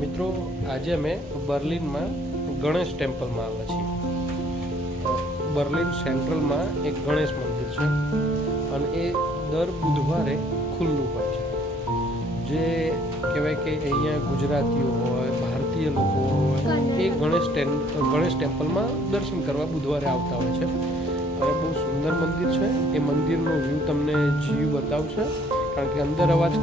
મિત્રો, આજે અમે બર્લિનમાં ગણેશ ટેમ્પલમાં આવ્યા છીએ. બર્લિન સેન્ટ્રલમાં એક ગણેશ મંદિર છે અને એ દર બુધવારે ખુલ્લું હોય છે. જે કહેવાય કે અહીંયા ગુજરાતીઓ હોય, ભારતીય લોકો હોય, એ ગણેશ ટેમ્પલમાં દર્શન કરવા બુધવારે આવતા હોય છે. અને બહુ સુંદર મંદિર છે. એ મંદિરનો વ્યૂ તમને જીવ બતાવશે, કારણ કે અંદર અવાજ